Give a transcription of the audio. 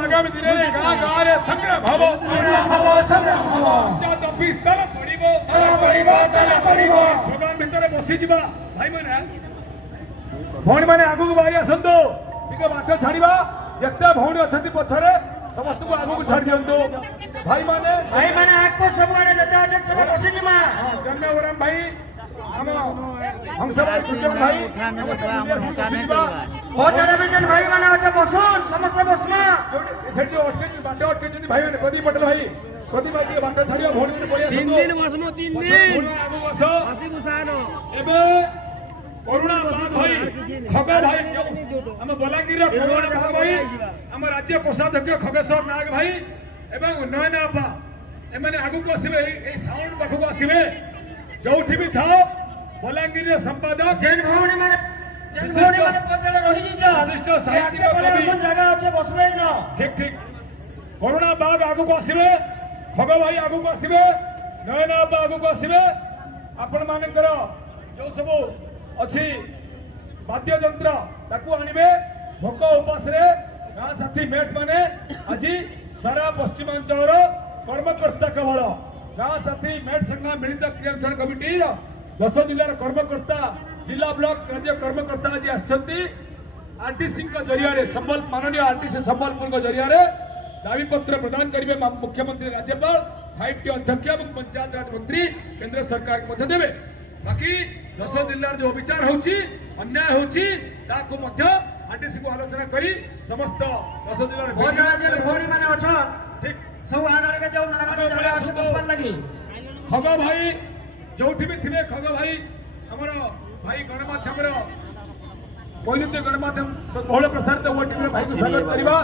आगामी दिन में गाँ गाँ रे संग्राम हबो पंचायत ऑफिस तला पड़िबो स्लोगान भितर बसी जिबा भाई माने भौणी माने आगु बाहरी आसंतो टिके बात छाड़िबा जेते भौणी अछंती पछरे समस्त को आगु छाड़ दियंतो भाई माने आको सब आने जते अध्यक्ष सब बसी जिमा जन्मेवरम भाई हम सब भाई बहुत टेलीविजन भाई माने अच्छा बसन समस्त बसमा सेठी अटके बाटे अटके जदी भाई माने प्रदीप पटेल भाई प्रदीप भाई के बाटे छाड़िया भौणी ने पड़िया 3 दिन बसमो 3 दिन आगु बस हसी गुसानो एबे करुणा बाग भाई खगे भाई हम बलांगीर करुणा बाग भाई हम राज्य कोषाध्यक्ष खगेश्वर नाग भाई एवं उन्नयन आपा एमाने आगु को आसीबे ए साउंड पाखु आसीबे जोठी भी था बलांगीर संपादक जेन भवनी माने पचल रही जा विशिष्ट साहित्यिक कवि जगह अच्छे बसबे न ठीक ठीक करुणा बाग आगु को आसीबे खगे भाई आगु को आसीबे नयन आपा आगु को आसीबे आपण मानकर जो सब अच्छी वाद्य यंत्र ताकू आनिबे भोक उपास रे गाँ साथी मेट माने आज सारा पश्चिमांचल कर्मकर्ता केवल गाँ साथी मेट संघ मिलित क्रियान्वयन कमिटी 10 जिलार कर्मकर्ता जिला ब्लॉक राज्य कर्मकर्ता आज आरटीसी जरिया संबल माननीय आरटीसी संबलपुर जरिया दावी पत्र प्रदान करेंगे मुख्यमंत्री राज्यपाल 5T अध्यक्ष और पंचायत राज मंत्री केंद्र सरकार को देवे बाकी 10 जिलार जो विचार होची अन्याय होची ताको मध्य आरटीसी को आलोचना करी समस्त 10 जिलार भौणी माने अच्छा ठीक सब आनारे के जो नागारे जगह अछि बसबार लागि खग भाई जोठी भी थिबे खग भाई हमर भाई गणमाध्यम रो वैद्युत गणमाध्यम बहुल प्रसारित ओटीवी भाई को स्वागत करिबा।